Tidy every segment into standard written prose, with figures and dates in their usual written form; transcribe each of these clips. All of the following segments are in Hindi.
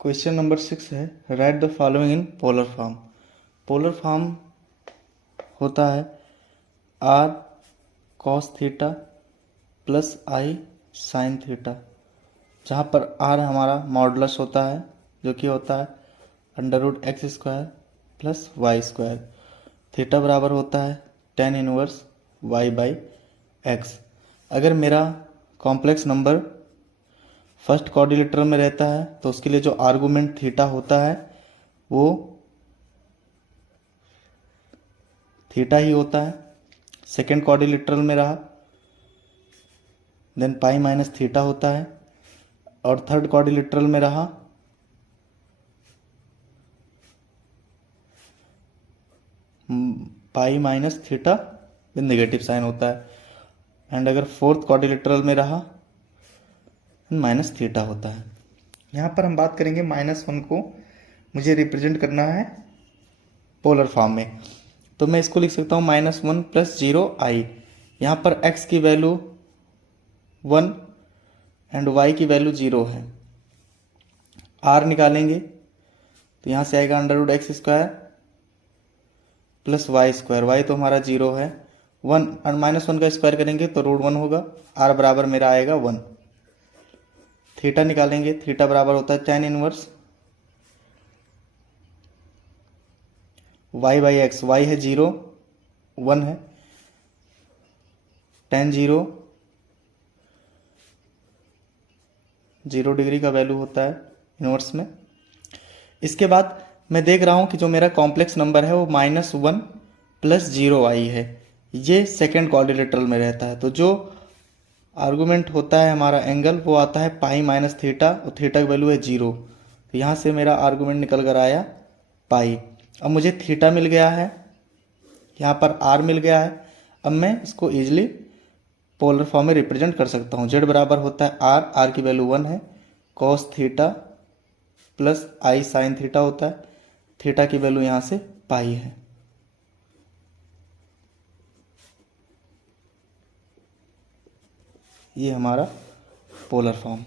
क्वेश्चन नंबर 6 है, write the following in polar form. Polar form होता है r cos theta plus i sine theta, जहाँ पर आर हमारा मॉडुलस होता है जो कि होता है under root x square plus y square. Theta बराबर होता है tan inverse y by x. अगर मेरा कॉम्प्लेक्स नंबर फर्स्ट क्वाड्रिलेटरल में रहता है तो उसके लिए जो आर्गुमेंट थीटा होता है वो थीटा ही होता है। सेकेंड क्वाड्रिलेटरल में रहा देन पाई माइनस थीटा होता है, और थर्ड क्वाड्रिलेटरल में रहा pi minus theta with negative sine होता है, एंड अगर फोर्थ क्वाड्रिलेटरल में रहा माइनस थीटा होता है। यहाँ पर हम बात करेंगे -1 को मुझे रिप्रेजेंट करना है पोलर फॉर्म में, तो मैं इसको लिख सकता हूँ -1 प्लस 0 आई। यहाँ पर x की वैल्यू 1 एंड y की वैल्यू 0 है। r निकालेंगे तो यहाँ से आएगा under root x square plus y square. Y तो हमारा 0 है, 1 और -1 का स्क्वायर करेंगे तो √1 होगा। r बराबर मेरा आएगा 1। थीटा निकालेंगे, थीटा बराबर होता है tan inverse y by x. Y है 0, 1 है, tan 0 0 डिग्री का वैल्यू होता है इनवर्स में। इसके बाद मैं देख रहा हूँ कि जो मेरा कॉम्प्लेक्स नंबर है वो -1 प्लस 0 आई है, ये सेकेंड क्वाड्रिलेटरल में रहता है। तो जो आर्गुमेंट होता है हमारा एंगल वो आता है पाई माइनस थीटा, और थीटा की वैल्यू है 0। तो यहाँ से मेरा आर्गुमेंट निकल कर आया पाई। अब मुझे थीटा मिल गया है, यहाँ पर आर मिल गया है। अब मैं इसको ईजिली पोलर फॉर्म में रिप्रेजेंट कर सकता हूँ। जेड बराबर होता है आर, आर की वैल्यू 1 है, cos theta plus i sine theta होता है। थीटा की वैल्यू यहाँ से पाई है। ये हमारा पोलर फॉर्म।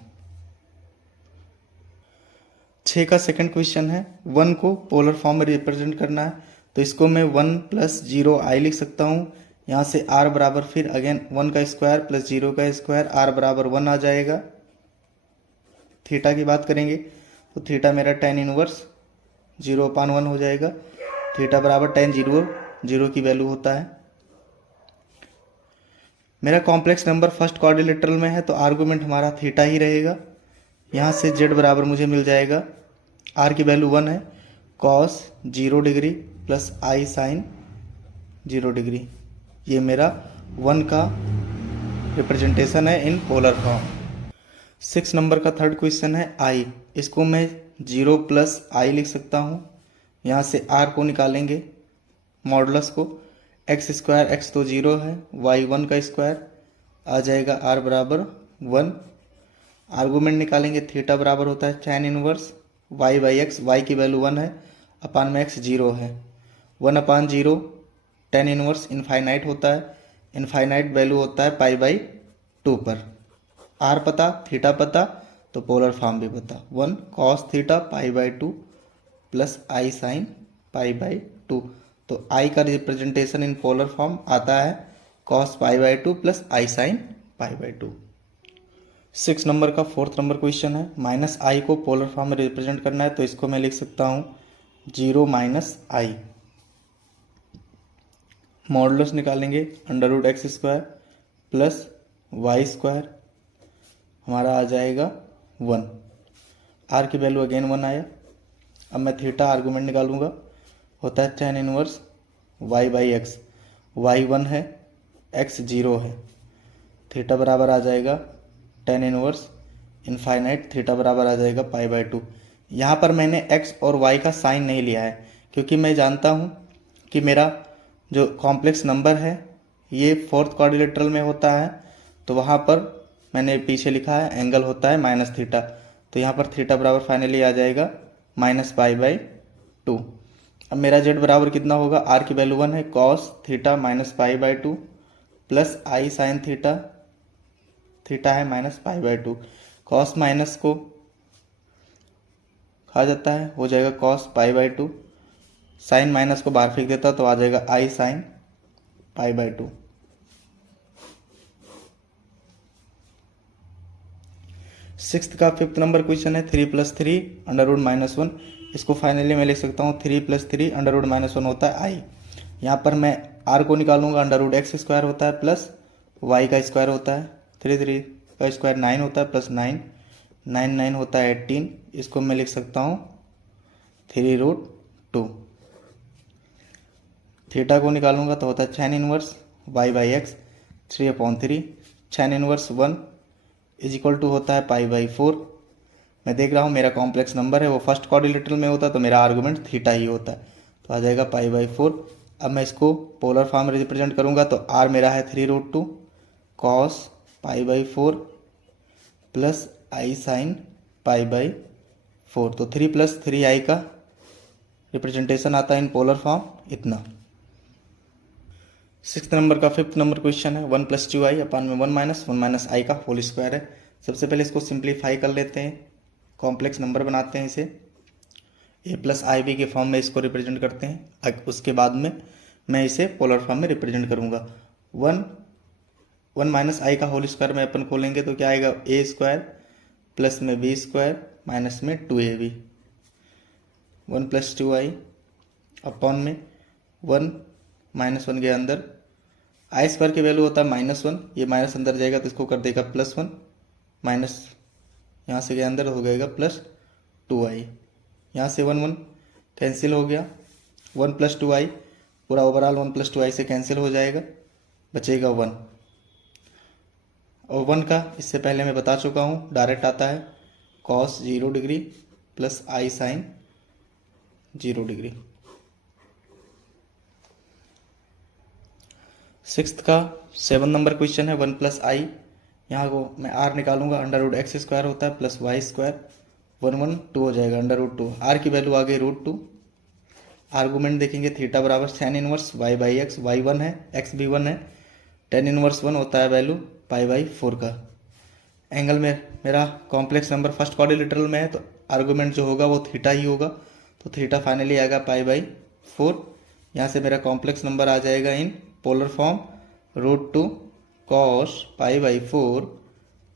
6 का सेकंड क्वेश्चन है, 1 को पोलर फॉर्म में रिप्रेजेंट करना है, तो इसको मैं 1 प्लस 0 आई लिख सकता हूँ। यहाँ से r बराबर फिर अगेन 1 का स्क्वायर प्लस 0 का स्क्वायर, r बराबर 1 आ जाएगा। थीटा की बात करेंगे तो थीटा मेरा tan इनवर्स 0/1 हो जाएगा। थीटा बराबर tan 0, 0 की वैल्यू होता है। मेरा कॉम्प्लेक्स नंबर फर्स्ट क्वाड्रिलेटरल में है तो आर्गुमेंट हमारा थीटा ही रहेगा। यहाँ से z बराबर मुझे मिल जाएगा, r की वैल्यू 1 है, cos 0 degree plus i sign 0 degree. ये मेरा 1 का रिप्रेजेंटेशन है इन पोलर फॉर्म। 6 नंबर का थर्ड क्वेश्चन है i। इसको मैं 0 प्लस आई लिख सकता हूँ। यहाँ से r को निकालेंगे मॉडुलस को, एक्स स्क्वायर, एक्स तो 0 है, वाई 1 का स्क्वायर आ जाएगा, r बराबर 1। आर्गूमेंट निकालेंगे, थीटा बराबर होता है tan inverse y by x. Y की वैल्यू 1 है, अपान में x 0 है, 1/0। tan इनवर्स इनफाइनाइट होता है, इनफाइनाइट वैल्यू होता है पाई बाई 2 पर। r पता, थीटा पता, तो पोलर फॉर्म भी पता, 1 cos theta pi by 2 plus i sine pi by 2। तो i का रिप्रेजेंटेशन इन पोलर फॉर्म आता है cos pi by 2 plus i sine pi by 2। 6 number का फोर्थ नंबर क्वेश्चन है, -i को पोलर फॉर्म में रिप्रेजेंट करना है, तो इसको मैं लिख सकता हूँ 0 माइनस आई। मॉडुलस निकालेंगे, under root x square plus y square हमारा आ जाएगा 1। आर की वैल्यू अगेन 1 आया। अब मैं थीटा आर्गूमेंट निकालूंगा, होता है tan inverse y by x. Y 1 है, एक्स 0 है, थीटा बराबर आ जाएगा tan इनवर्स इनफाइनाइट, थीटा बराबर आ जाएगा पाई बाई 2। यहाँ पर मैंने x और y का साइन नहीं लिया है, क्योंकि मैं जानता हूँ कि मेरा जो कॉम्प्लेक्स नंबर है ये फोर्थ क्वाड्रिलेटरल में होता है, तो वहाँ पर मैंने पीछे लिखा है एंगल होता है माइनस थीटा, तो यहाँ पर थीटा बराबर फाइनली आ जाएगा -पाई/2। अब मेरा z बराबर कितना होगा, r की वैल्यू 1 है, cos theta -पाई/2 plus i sine theta, theta है -पाई/2। कॉस माइनस को खा जाता है, हो जाएगा cos pi by 2। Sine minus को बाहर फेंक देता तो आ जाएगा i sine pi by 2। Sixth का फिफ्थ नंबर क्वेश्चन है 3+3 अंडर रूट -1। इसको फाइनली मैं लिख सकता हूँ 3+3 अंडर रूट -1 होता है आई। यहाँ पर मैं आर को निकालूंगा, अंडर रूट एक्स स्क्वायर होता है प्लस वाई का स्क्वायर होता है, 3 का स्क्वायर 9 होता है प्लस 9 9 9 होता है 18। इसको मैं लिख सकता हूँ 3√2। थीटा को निकालूंगा तो होता है tan inverse y by x 3/3। tan inverse 1 is equal to होता है पाई बाई 4। मैं देख रहा हूँ मेरा कॉम्प्लेक्स नंबर है वो फर्स्ट क्वाड्रिलेटरल में होता है तो मेरा आर्गूमेंट थीटा ही होता है, तो आ जाएगा पाई बाई 4। अब मैं इसको पोलर फॉर्म में रिप्रेजेंट करूँगा तो आर मेरा है 3√2 cos pi by 4 plus i sine pi by 4। तो 3+3 आई का रिप्रेजेंटेशन आता है इन पोलर फॉर्म इतना। सिक्स नंबर का फिफ्थ नंबर क्वेश्चन है 1+2i अपान में 1 - आई का होल स्क्वायर है। सबसे पहले इसको सिंप्लीफाई कर लेते हैं, कॉम्प्लेक्स नंबर बनाते हैं इसे, a+ib के फॉर्म में इसको रिप्रेजेंट करते हैं। उसके बाद में मैं इसे पोलर फॉर्म में रिप्रेजेंट करूँगा। 1 - आई का होल स्क्वायर में अपन खोलेंगे तो क्या आएगा a स्क्वायर प्लस में b स्क्वायर माइनस में 2ab। 1+2i अपॉन में 1 -1 के अंदर आई स्क्वायर की वैल्यू होता है -1, ये माइनस अंदर जाएगा तो इसको कर देगा +1 माइनस यहाँ से के अंदर हो जाएगा +2i। यहाँ से 1 1 कैंसिल हो गया, 1+2i पूरा ओवरऑल 1+2i से कैंसिल हो जाएगा, बचेगा 1। और 1 का इससे पहले मैं बता चुका हूँ डायरेक्ट आता है cos 0 degree plus i sign 0 degree. Sixth का 7 नंबर क्वेश्चन है 1+i। यहाँ को मैं आर निकालूंगा, अंडर रूट एक्स स्क्वायर होता है प्लस वाई स्क्वायर 1 1 2 हो जाएगा अंडर रूट 2। आर की वैल्यू आ गई √2। आर्गूमेंट देखेंगे थीटा बराबर tan inverse y by x, y 1 है एक्स भी 1 है, tan इनवर्स 1 होता है वैल्यू पाई बाई 4 का। एंगल में मेरा कॉम्प्लेक्स नंबर फर्स्ट क्वाड्रिलेटरल में है तो आर्गूमेंट जो होगा वो थीटा ही होगा, तो थीटा फाइनली आएगा पाई बाई 4। यहाँ से मेरा कॉम्प्लेक्स नंबर आ जाएगा इन polar form √2 cos pi by 4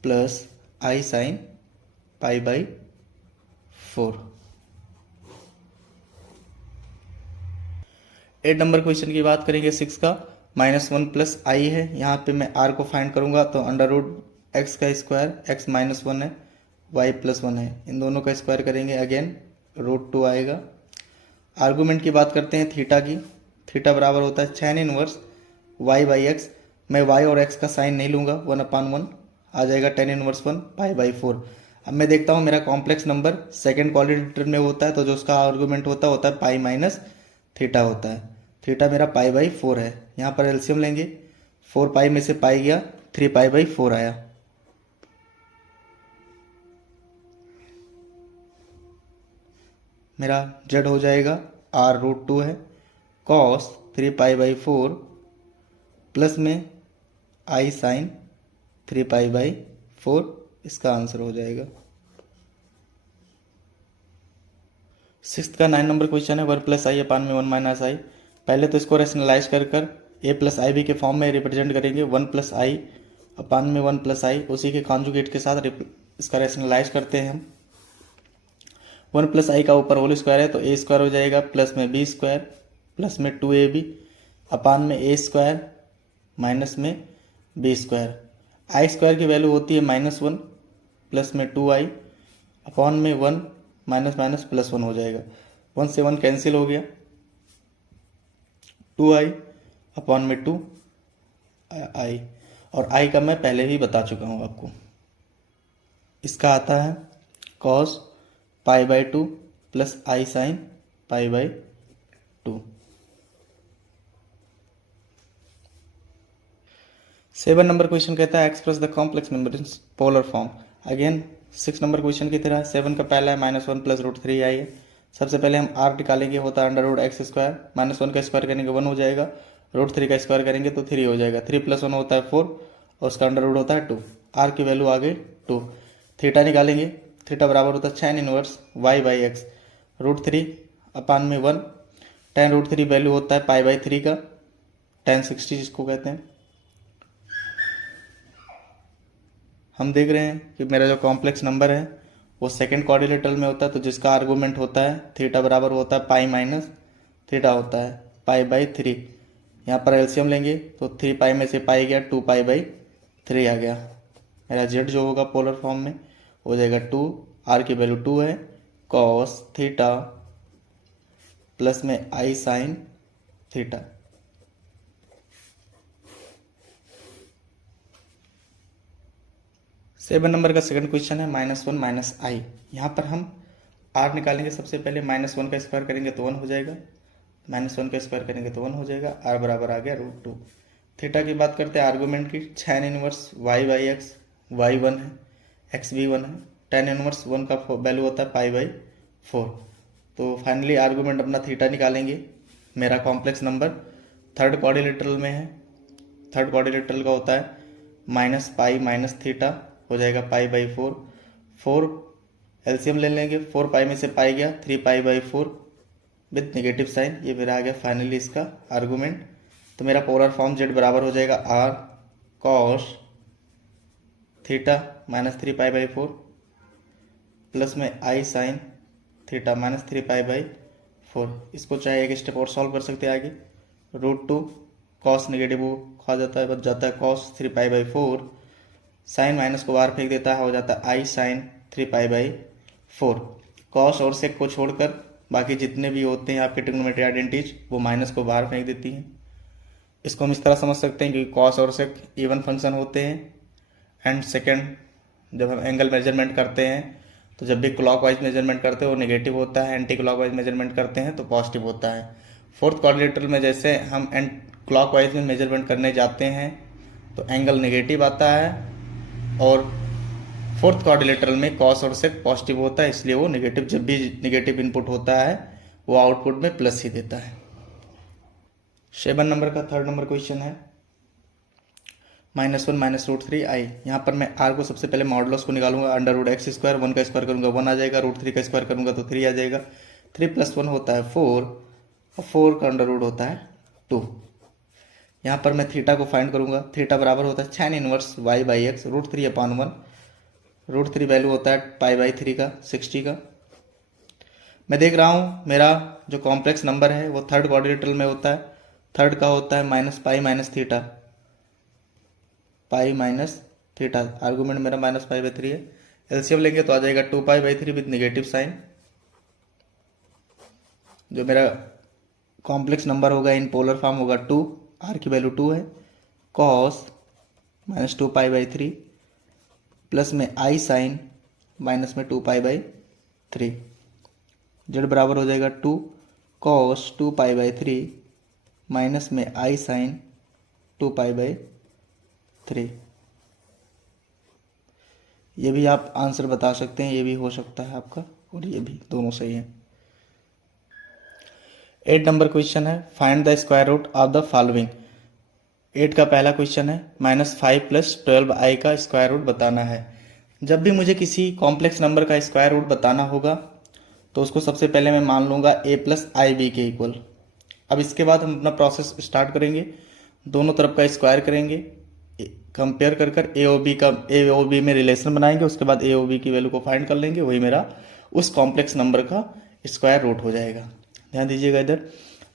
plus i sine pi by 4। 8 number question की बात करेंगे 6 का -1+i है। यहाँ पे मैं r को फाइंड करूँगा तो अंडर रूट एक्स का स्क्वायर x -1 है y +1 है, इन दोनों का स्क्वायर करेंगे अगेन √2 आएगा। आर्गूमेंट की बात करते हैं थीटा की, थीटा बराबर होता है tan inverse y by x. मैं y और x का साइन नहीं लूँगा, 1/1 आ जाएगा tan इनवर्स 1 पाई बाई 4। अब मैं देखता हूँ मेरा कॉम्प्लेक्स नंबर सेकंड क्वाड्रिलेटरल में होता है तो जो उसका आर्गूमेंट होता है पाई माइनस थीटा होता है। थीटा मेरा पाई बाई 4 है, यहाँ पर एलसीएम लेंगे, 4 पाई में से पाई गया 3 पाई बाई 4 आया। मेरा जेड हो जाएगा r√2 है cos 3 पाई बाई 4 प्लस में आई साइन 3 पाई बाई 4, इसका आंसर हो जाएगा। सिक्स्थ का 9 नंबर क्वेश्चन है 1+i अपान में 1 - आई। पहले तो इसको रेशनलाइज कर a+ib के फॉर्म में रिप्रेजेंट करेंगे, 1+i अपान में 1+i, उसी के कॉन्जुगेट के साथ इसका रेशनलाइज करते हैं हम। 1+i का ऊपर होल स्क्वायर है तो a स्क्वायर हो जाएगा प्लस में b स्क्वायर प्लस में 2ab अपान में a स्क्वायर माइनस में b स्क्वायर। आई स्क्वायर की वैल्यू होती है -1 प्लस में 2i अपॉन में 1 माइनस माइनस प्लस 1 हो जाएगा, 1 से 1 कैंसिल हो गया, 2i अपॉन में 2i, और i का मैं पहले ही बता चुका हूँ आपको। इसका आता है cos pi by 2 plus i sine pi by 2। 7 number question कहता है express the complex number in polar form. Again 6 number question की तरह 7 का पहला है -1 प्लस √3 आई है। सबसे पहले हम r निकालेंगे, होता है अंडर रूट एक्स स्क्वायर, -1 का स्क्वायर करेंगे 1 हो जाएगा, √3 का स्क्वायर करेंगे तो 3 हो जाएगा, 3 + 1 होता है 4 और उसका अंडर रूट होता है 2। r की वैल्यू आ गई 2। थीटा निकालेंगे, थीटा बराबर होता है tan inverse y by x √3 अपान में 1। tan √3 वैल्यू होता है π/3 का, tan 60 जिसको कहते हैं। हम देख रहे हैं कि मेरा जो कॉम्प्लेक्स नंबर है वो सेकंड क्वाड्रिलेटरल में होता है, तो जिसका आर्गूमेंट होता है थीटा बराबर होता है पाई माइनस थीटा होता है π/3। यहाँ पर एलसीएम लेंगे तो 3 पाई में से पाई गया 2 π/3 आ गया। मेरा जेड जो होगा पोलर फॉर्म में हो जाएगा 2, आर की वैल्यू 2 है, कॉस थीटा प्लस में आई साइन थीटा। सेवन नंबर का सेकंड क्वेश्चन है -1 - आई। यहाँ पर हम आर निकालेंगे। सबसे पहले -1 का स्क्वायर करेंगे तो 1 हो जाएगा, -1 का स्क्वायर करेंगे तो 1 हो जाएगा, आर बराबर आ गया √2। थीटा की बात करते हैं आर्गूमेंट की, tan inverse y by x, y 1 है, एक्स भी 1 है, tan इनवर्स 1 का वैल्यू होता है π/4। तो फाइनली आर्गूमेंट अपना थीटा निकालेंगे। मेरा कॉम्प्लेक्स नंबर थर्ड क्वाड्रिलेटरल में है, थर्ड क्वाड्रिलेटरल का होता है -π माइनस थीटा हो जाएगा π/4। 4 एलसीएम ले लेंगे, 4 पाई में से पाई गया 3 π/4 विथ नेगेटिव साइन, ये मेरा आ गया फाइनली इसका आर्गूमेंट। तो मेरा पोलर फॉर्म जेड बराबर हो जाएगा आर कॉस थीटा -3 π/4 प्लस में आई साइन थीटा -3 π/4। इसको चाहे एक स्टेप और सॉल्व कर सकते हैं आगे, √2 कॉस नेगेटिव वो खा जाता है, बच जाता है कॉस 3 π/4, साइन माइनस को बाहर फेंक देता है, हो जाता है आई साइन 3 π/4। कॉस और सेक को छोड़कर बाकी जितने भी होते हैं आपके ट्रिग्नोमेट्री आइडेंटिटीज वो माइनस को बाहर फेंक देती हैं। इसको हम इस तरह समझ सकते हैं कि कॉस और सेक इवन फंक्शन होते हैं। एंड सेकंड, जब हम एंगल मेजरमेंट करते हैं तो जब भी क्लॉकवाइज मेजरमेंट करते हैं वो नेगेटिव होता है, एंटी क्लॉकवाइज मेजरमेंट करते हैं तो पॉजिटिव होता है। फोर्थ क्वाड्रिलेटरल में जैसे हम क्लॉकवाइज में मेजरमेंट करने जाते हैं तो एंगल नेगेटिव आता है, और फोर्थ क्वाड्रिलेटरल में कॉस और सेक पॉजिटिव होता है, इसलिए वो नेगेटिव, जब भी नेगेटिव इनपुट होता है वो आउटपुट में प्लस ही देता है। 7 नंबर का थर्ड नंबर क्वेश्चन है -1 - √3 आई। यहाँ पर मैं आर को सबसे पहले मॉडुलस को निकालूंगा, √x², 1 का स्क्वायर करूंगा 1 आ जाएगा, √3 का स्क्वायर करूंगा तो 3 आ जाएगा, 3 + 1 होता है 4, और 4 का अंडर रूट होता है 2। यहाँ पर मैं थीटा को फाइंड करूंगा, थीटा बराबर होता है tan inverse y by x √3 upon 1, √3 value होता है π/3 का 60 का। मैं देख रहा हूँ मेरा जो कॉम्प्लेक्स नंबर है वो थर्ड क्वाड्रिलेटरल में होता है, थर्ड का होता है -π minus theta, pi minus theta, argument मेरा -π/3 है। एलसीएम लेंगे तो आ जाएगा 2 π/3 विद नेगेटिव साइन। जो मेरा कॉम्प्लेक्स नंबर होगा इन पोलर फॉर्म होगा 2, आर की वैल्यू 2 है, कॉस -2 π/3 प्लस में आई साइन माइनस में 2 π/3। जेड बराबर हो जाएगा 2 कॉस 2 π/3 माइनस में आई साइन 2 π/3। ये भी आप आंसर बता सकते हैं, ये भी हो सकता है आपका, और ये भी, दोनों सही हैं। 8 नंबर क्वेश्चन है find the square root of the following. 8 का पहला क्वेश्चन है -5 + 12i का स्क्वायर रूट बताना है। जब भी मुझे किसी कॉम्प्लेक्स नंबर का स्क्वायर रूट बताना होगा तो उसको सबसे पहले मैं मान लूँगा a + ib के इक्वल। अब इसके बाद हम अपना प्रोसेस स्टार्ट करेंगे, दोनों तरफ का स्क्वायर करेंगे, कंपेयर कर कर ए ओ बी में रिलेशन बनाएंगे, उसके बाद ए ओ बी की वैल्यू को फाइंड कर लेंगे, वही मेरा उस कॉम्प्लेक्स नंबर का स्क्वायर रूट हो जाएगा। ध्यान दीजिएगा इधर,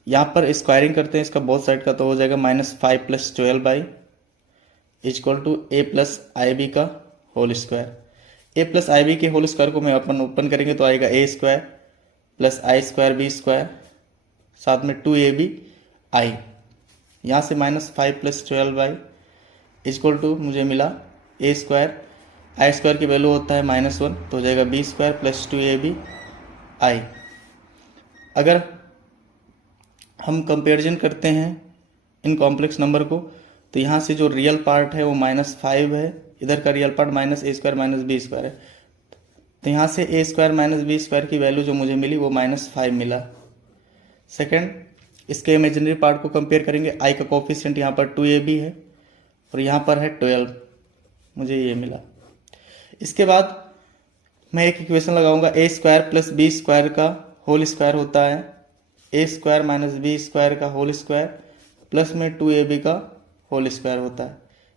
यहाँ पर स्क्वायरिंग करते हैं इसका बोथ साइड का, तो हो जाएगा -5 + 12i = a + ib का होल स्क्वायर। a + ib के होल स्क्वायर को मैं अपन ओपन करेंगे तो आएगा a² + i² b², साथ में 2ab यहाँ से -5 + 12i = मुझे मिला a², i² की वैल्यू होता है -1, तो हो जाएगा b² + 2ab। अगर हम कंपैरिजन करते हैं इन कॉम्प्लेक्स नंबर को तो यहाँ से जो रियल पार्ट है वो -5 है, इधर का रियल पार्ट -a² - b² है, तो यहाँ से a² - b² की वैल्यू जो मुझे मिली वो -5 मिला। सेकंड, इसके इमेजिनरी पार्ट को कंपेयर करेंगे, i का कोफिशिएंट यहाँ पर 2ab है और यहाँ पर है 12, मुझे ये मिला। इसके बाद मैं एक इक्वेशन लगाऊंगा, ए स्क्वायर प्लस बी स्क्वायर का होल स्क्वायर होता है a square minus b square का होल स्क्वायर प्लस में 2ab का होल स्क्वायर होता है।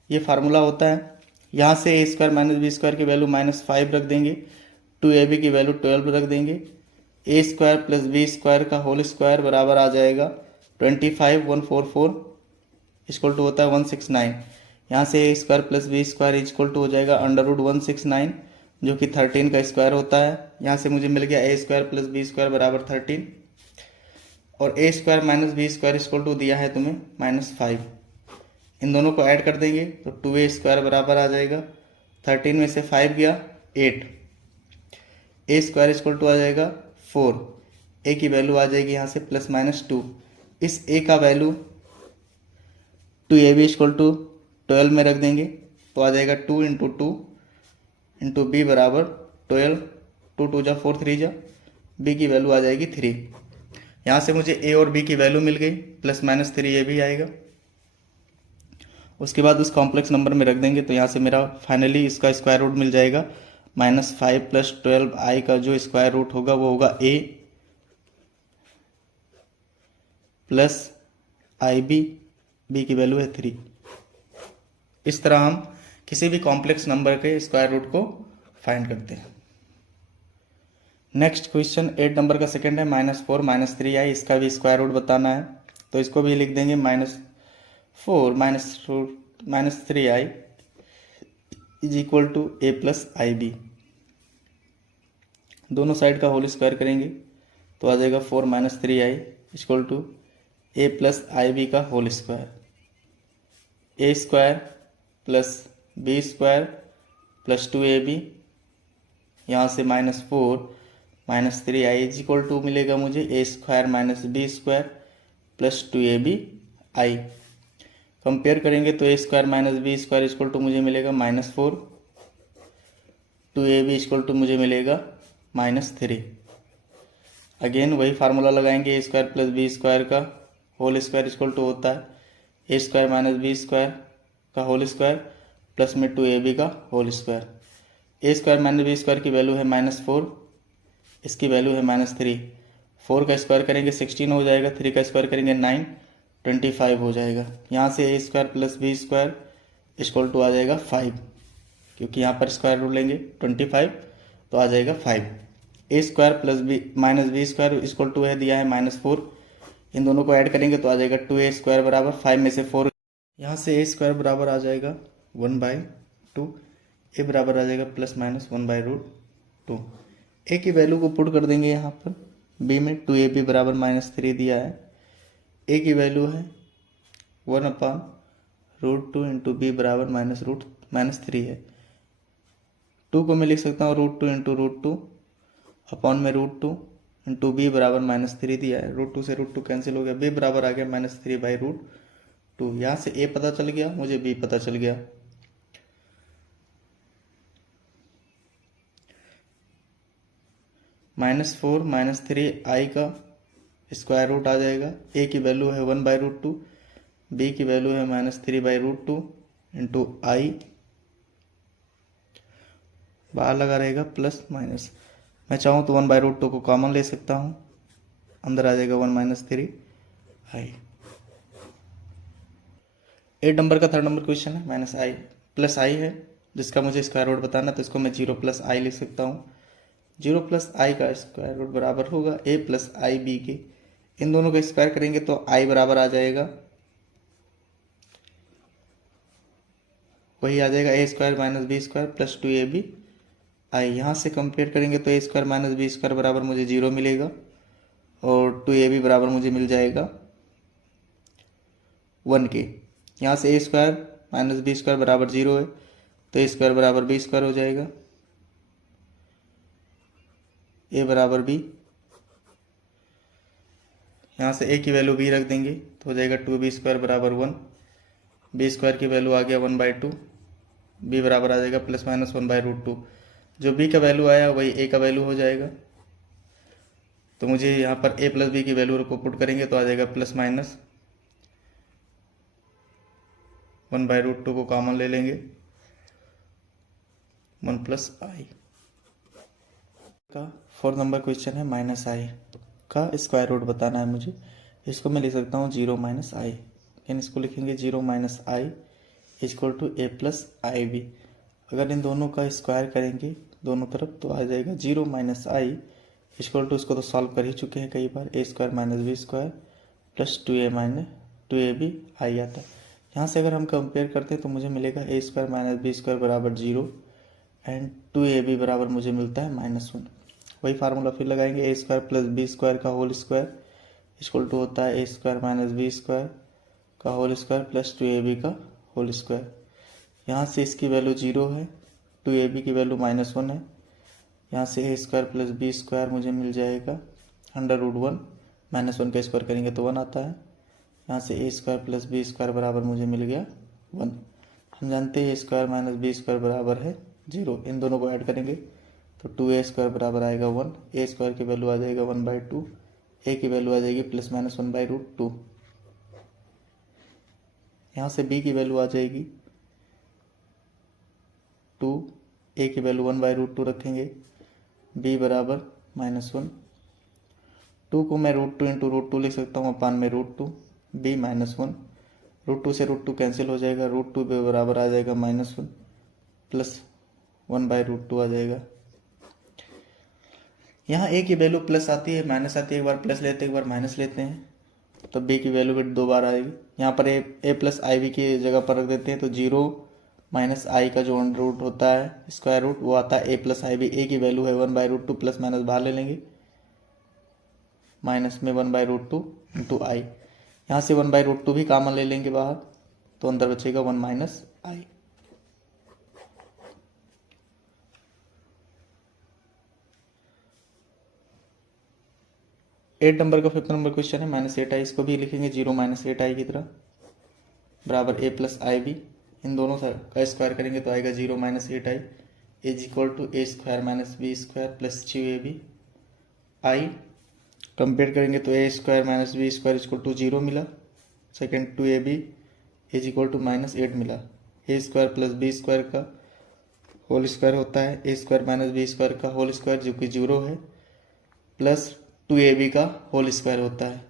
ये फार्मूला होता है। यहाँ से a square minus b square की वैल्यू -5 रख देंगे, 2ab की वैल्यू 12 रख देंगे। ए स्क्वायर प्लस बी स्क्वायर का होल स्क्वायर बराबर आ जाएगा 25,144 इक्वल टू होता है 169। यहाँ से a square plus b square equal to हो जाएगा √169 जो कि 13 का स्क्वायर होता है। यहाँ से मुझे मिल गया a square plus b square बराबर 13 और a square minus b square equal to दिया है तुम्हें -5। इन दोनों को ऐड कर देंगे तो 2a स्क्वायर बराबर आ जाएगा 13 में से 5 गया 8, ए स्क्वायर इक्वल टू आ जाएगा 4, ए की वैल्यू आ जाएगी यहाँ से +-2। इस ए का वैल्यू 2ab इक्वल टू 12 में रख देंगे तो आ जाएगा 2 × 2 × b बराबर 12, 2 2 जा 4 3 जा, b की वैल्यू आ जाएगी 3। यहाँ से मुझे a और b की वैल्यू मिल गई, +-3 ये भी आएगा। उसके बाद उस कॉम्प्लेक्स नंबर में रख देंगे तो यहाँ से मेरा फाइनली इसका स्क्वायर रूट मिल जाएगा। -5 + 12i का जो स्क्वायर रूट होगा वो होगा a प्लस ib, b की वैल्यू है 3। इस तरह हम किसी भी कॉम्प्लेक्स नंबर के स्क्वायर रूट को फाइंड करते हैं। नेक्स्ट क्वेश्चन 8 नंबर का सेकंड है, -4 - 3i, इसका भी स्क्वायर रूट बताना है तो इसको भी लिख देंगे -4 - 3i is equal to a plus ib। दोनों साइड का होल स्क्वायर करेंगे तो आ जाएगा 4 - 3i equal to a plus ib का whole square, a square plus b square plus 2ab, यहाँ से -4 - 3i इज इक्वल टू मिलेगा मुझे a square minus b square plus 2abi। Compare करेंगे तो a square minus b square equal to मुझे मिलेगा -4, 2ab इक्वल टू मुझे मिलेगा -3। अगेन वही फार्मूला लगाएंगे, a square plus b square का होल स्क्वायर इक्वल टू होता है a square minus b square का होल स्क्वायर प्लस में 2ab का whole square. a square minus b square की वैल्यू है -4, इसकी वैल्यू है -3। 4 का स्क्वायर करेंगे 16 हो जाएगा, 3 का स्क्वायर करेंगे 9, 25 हो जाएगा। यहाँ से a square plus b square equal to आ जाएगा 5, क्योंकि यहाँ पर स्क्वायर रूट लेंगे 25 तो आ जाएगा 5। a square plus b minus b square equal to है दिया है -4, इन दोनों को ऐड करेंगे तो आ जाएगा 2a स्क्वायर बराबर 5 में से 4, यहाँ से a स्क्वायर बराबर आ जाएगा 1/2, a बराबर आ जाएगा ±1/√2। a की वैल्यू को पुट कर देंगे यहाँ पर b में, 2ab बराबर -3 दिया है, a की वैल्यू है 1/√2 × b बराबर -3 है। 2 को मैं लिख सकता हूँ √2 × √2 अपॉन में √2 × b बराबर -3 दिया है। √2 से √2 कैंसिल हो गया, b बराबर आ गया -3/√2। यहाँ से a पता चल गया, मुझे b पता चल गया। -4 - 3i का स्क्वायर रूट आ जाएगा, a की वैल्यू है 1/√2, b की वैल्यू है -3/√2 × i, बाहर लगा रहेगा प्लस माइनस, मैं चाहूँ तो 1/√2 को कॉमन ले सकता हूँ, अंदर आ जाएगा 1 - 3i। 8 नंबर का थर्ड नंबर क्वेश्चन है, -i है जिसका मुझे स्क्वायर रूट बताना, तो इसको मैं 0 + i लिख सकता हूँ। 0 + i का स्क्वायर रूट बराबर होगा a + ib के, इन दोनों का स्क्वायर करेंगे तो i बराबर आ जाएगा, वही आ जाएगा a square minus b square plus 2ab। यहाँ से कंपेयर करेंगे तो a square minus b square बराबर मुझे 0 मिलेगा और 2ab बराबर मुझे मिल जाएगा 1 के। यहाँ से a square minus b square बराबर 0 है तो a स्क्वायर बराबर बी स्क्वायर हो जाएगा, a बराबर b, यहाँ से a की वैल्यू b रख देंगे तो हो जाएगा 2b स्क्वायर बराबर 1, b स्क्वायर की वैल्यू आ गया 1/2, b बराबर आ जाएगा ±1/√2। जो b का वैल्यू आया वही a का वैल्यू हो जाएगा, तो मुझे यहाँ पर a + b की वैल्यू को पुट करेंगे तो आ जाएगा ±1/√2 को कॉमन ले लेंगे, 1 + i। का 4 नंबर क्वेश्चन है माइनस आई का स्क्वायर रूट बताना है मुझे। इसको मैं लिख सकता हूँ 0 माइनस आई, यानी इसको लिखेंगे 0 minus i equal to a plus i b. अगर इन दोनों का स्क्वायर करेंगे दोनों तरफ तो आ जाएगा 0 माइनस आई इक्वल टू, इसको तो सॉल्व कर ही चुके हैं कई बार, a square minus b square plus 2a minus 2ab i आता है। यहाँ से अगर हम कंपेयर करते हैं तो मुझे मिलेगा ए स्क्वायर माइनस बी स्क्वायर बराबर 0 एंड 2ab बराबर मुझे मिलता है -1। वही फार्मूला फिर लगाएंगे, ए स्क्वायर प्लस बी स्क्वायर का होल स्क्वायर इक्वल टू होता है a square minus b square का होल स्क्वायर प्लस 2ab का होल स्क्वायर। यहाँ से इसकी वैल्यू 0 है, 2ab की वैल्यू -1 है। यहाँ से a square plus b square मुझे मिल जाएगा √1, -1 का स्क्वायर करेंगे तो 1 आता है। यहाँ से a square plus b square बराबर मुझे मिल गया 1। हम जानते हैं ए स्क्वायर माइनस बी स्क्वायर बराबर है 0, इन दोनों को ऐड करेंगे तो 2a स्क्वायर बराबर आएगा 1, ए स्क्वायर की वैल्यू आ जाएगा 1/2, ए की वैल्यू आ जाएगी +-1/√2। यहाँ से b की वैल्यू आ जाएगी 2, ए की वैल्यू 1/√2 रखेंगे, b बराबर -1। 2 को मैं √2 इंटू √2 लिख सकता हूँ अपान में √2, b -1, √2 से √2 कैंसिल हो जाएगा, √2 बराबर आ जाएगा -1 प्लस 1/√2 आ जाएगा। यहाँ a की वैल्यू प्लस आती है माइनस आती है, एक बार प्लस लेते हैं एक बार माइनस लेते हैं तो b की वैल्यू भी 2 बार आएगी। यहाँ पर a प्लस आई बी की जगह पर रख देते हैं तो 0 माइनस आई का जो अंडर रूट होता है स्क्वायर रूट वो आता है a प्लस आई बी। ए की वैल्यू है 1/√2, प्लस माइनस बाहर ले लेंगे, माइनस में 1/√2 इंटू आई। यहाँ से 1/√2 भी कॉमन ले लेंगे बाहर तो अंदर बचेगा 1 माइनस आई। एट नंबर का 5th नंबर क्वेश्चन है -8i, इसको भी लिखेंगे 0 माइनस 8i की तरह बराबर ए प्लस आई बी। इन दोनों का स्क्वायर करेंगे तो आएगा 0 minus 8i is equal to a square minus b square plus 2ab i. Compare करेंगे तो a square minus b square equal to 0 मिला, second 2ab is equal to -8 मिला। A square plus b square का होल स्क्वायर होता है a square minus b square का होल स्क्वायर जो कि 0 है, प्लस 2ab का होल स्क्वायर होता है।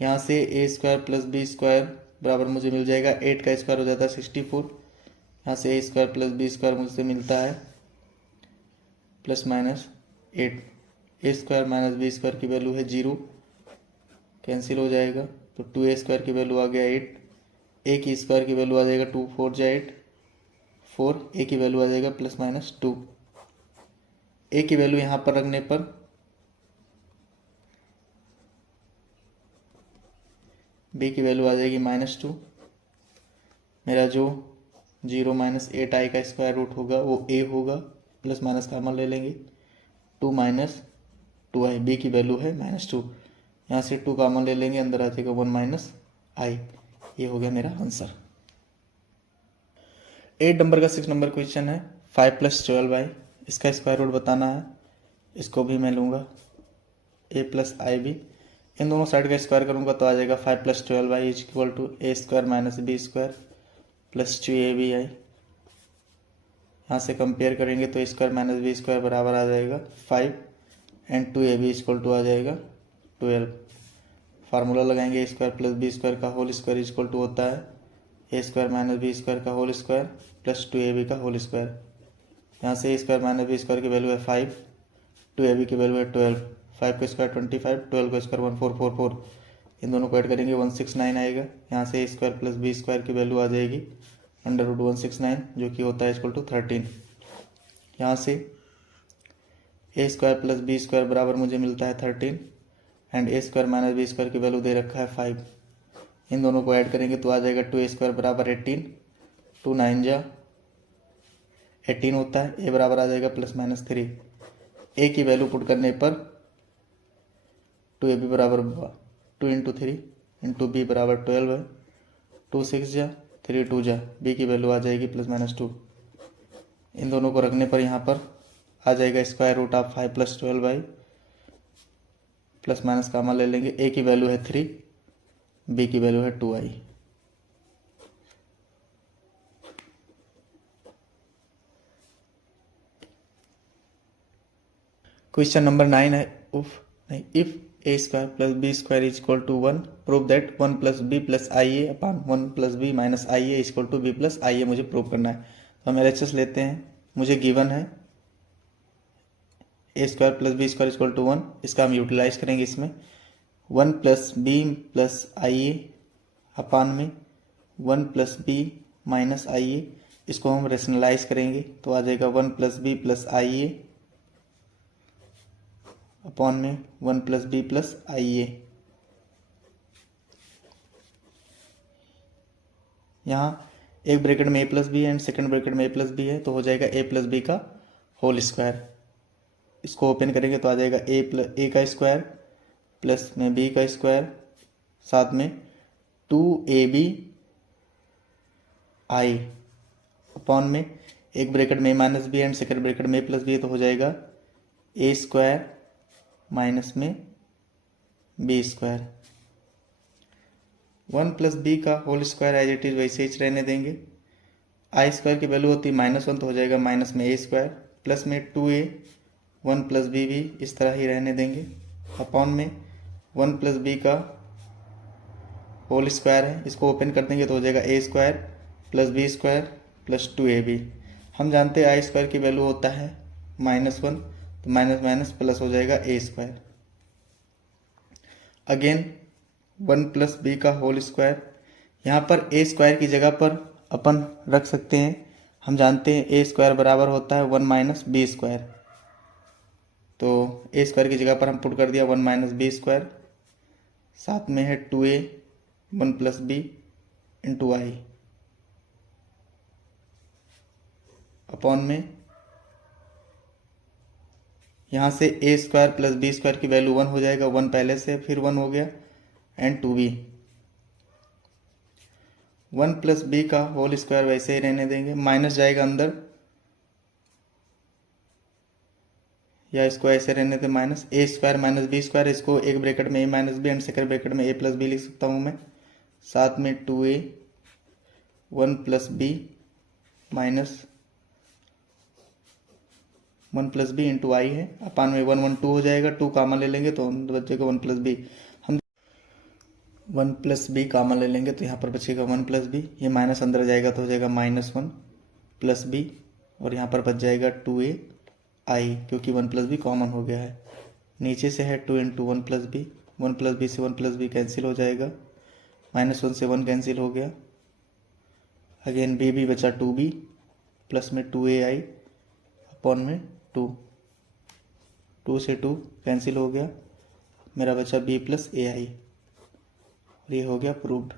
यहाँ से a square plus b square बराबर मुझे मिल जाएगा 8 का स्क्वायर हो जाता है 64। यहाँ से a square plus b square मुझसे मिलता है +-8। ए स्क्वायर माइनस बी स्क्वायर की वैल्यू है 0, कैंसिल हो जाएगा तो 2a स्क्वायर की वैल्यू आ गया 8, ए की स्क्वायर की वैल्यू आ जाएगा 2 4 जा 8 4, ए की वैल्यू आ जाएगा +-2। ए की वैल्यू यहाँ पर रखने पर b की वैल्यू आ जाएगी -2। मेरा जो 0 माइनस 8i का स्क्वायर रूट होगा वो a होगा, प्लस माइनस कॉमन ले लेंगे 2 माइनस 2i, b की वैल्यू है -2। यहाँ से 2 कॉमन ले लेंगे, अंदर आ जाएगा 1 माइनस आई। ये हो गया मेरा आंसर। 8 नंबर का 6 नंबर क्वेश्चन है 5 + 12i, इसका स्क्वायर रूट बताना है। इसको भी मैं लूँगा a प्लस आई बी, इन दोनों साइड का स्क्वायर करूँगा तो आ जाएगा 5 + 12i is equal to a square minus b square plus 2ab i. यहाँ से कंपेयर करेंगे तो a square minus b square बराबर आ जाएगा 5 एंड 2ab इक्वल टू आ जाएगा 12। फार्मूला लगाएंगे ए स्क्वायर प्लस बी स्क्वायर का होल स्क्वायर इक्वल टू होता है a square minus b square का होल स्क्वायर प्लस 2ab का होल स्क्वायर। यहाँ से a square minus b square की वैल्यू है 5, 2ab की वैल्यू है 12, 5 का स्क्वायर 25, 12 का स्क्वायर 1444, इन दोनों को ऐड करेंगे 169 आएगा। यहाँ से a square plus b square की वैल्यू आ जाएगी √169 जो कि होता है इक्वल टू 13। यहाँ से a square plus b square बराबर मुझे मिलता है 13 and a square minus b square की वैल्यू दे रखा है 5। इन दोनों को ऐड करेंगे तो आ जाएगा 2a स्क्वायर बराबर 18, 2 9 जा 18 होता है, ए बराबर आ जाएगा +-3। ए की वैल्यू पुट करने पर 2ab बराबर 2 इंटू 3 इंटू बी बराबर 12 है, 2 6 जा 3 2 जा, बी की वैल्यू आ जाएगी +-2। इन दोनों को रखने पर यहाँ पर आ जाएगा square root of 5 + 12i, plus minus common ले लेंगे, ए की वैल्यू है 3, बी की वैल्यू है 2i। क्वेश्चन नंबर 9 है if a square plus b square is equal to 1 prove that 1 plus b plus i a upon 1 plus b minus i a equal to b plus i a मुझे प्रूव करना है। तो हम एलएचएस लेते हैं। मुझे गिवन है a square plus b square equal to 1, इसका हम यूटिलाइज करेंगे इसमें 1 plus b plus i a upon में 1 plus b minus i a, इसको हम रेशनलाइज करेंगे तो आ जाएगा 1 plus b plus i a upon में 1 plus b plus i a. यहाँ एक ब्रैकेट में a plus b and second bracket में ए प्लस बी है तो हो जाएगा ए प्लस बी का होल स्क्वायर। इसको ओपन करेंगे तो आ जाएगा ए का स्क्वायर प्लस में बी का स्क्वायर साथ में 2ab आई अपॉन में एक ब्रैकेट में a minus b and second bracket में ए प्लस बी है तो हो जाएगा ए स्क्वायर माइनस में बी स्क्वायर। 1 प्लस बी का whole square as it is वैसे ही रहने देंगे। आई स्क्वायर की वैल्यू होती है -1 तो हो जाएगा माइनस में ए स्क्वायर प्लस में 2a 1 प्लस बी भी इस तरह ही रहने देंगे अपॉन में 1 प्लस बी का होल स्क्वायर है, इसको ओपन कर देंगे तो हो जाएगा a square plus b square plus 2ab। हम जानते हैं आई स्क्वायर की वैल्यू होता है -1 तो माइनस माइनस प्लस हो जाएगा a square. Again 1 plus b का होल स्क्वायर, यहाँ पर ए स्क्वायर की जगह पर अपन रख सकते हैं। हम जानते हैं ए स्क्वायर बराबर होता है 1 माइनस बी स्क्वायर, तो ए स्क्वायर की जगह पर हम पुट कर दिया 1 माइनस बी स्क्वायर, साथ में है 2a 1 प्लस बी इंटू आई अपॉन में यहाँ से a square plus b square की वैल्यू 1 हो जाएगा, 1 पहले से फिर 1 हो गया एंड 2b। 1 प्लस बी का होल स्क्वायर वैसे ही रहने देंगे, माइनस जाएगा अंदर या इसको ऐसे रहने दे minus a square minus b square, इसको एक ब्रैकेट में a minus b and second bracket में ए प्लस बी लिख सकता हूँ मैं, साथ में 2a 1 plus b minus 1 plus b into i है अपान में 1 1 2 हो जाएगा, 2 कामन ले लेंगे तो बचेगा 1 प्लस बी। हम 1 प्लस बी कामन ले लेंगे तो यहाँ पर बचेगा 1 प्लस बी, ये माइनस अंदर जाएगा तो हो जाएगा -1 प्लस बी और यहाँ पर बच जाएगा 2a आई क्योंकि 1 प्लस बी कॉमन हो गया है। नीचे से है 2 into 1 plus b, 1 plus b से 1 प्लस बी कैंसिल हो जाएगा, -1 से 1 कैंसिल हो गया। अगेन बी भी बचा 2b प्लस में 2a आई अपॉन में 2 से 2 कैंसिल हो गया, मेरा बचा b प्लस ए आई और ये हो गया प्रूव्ड।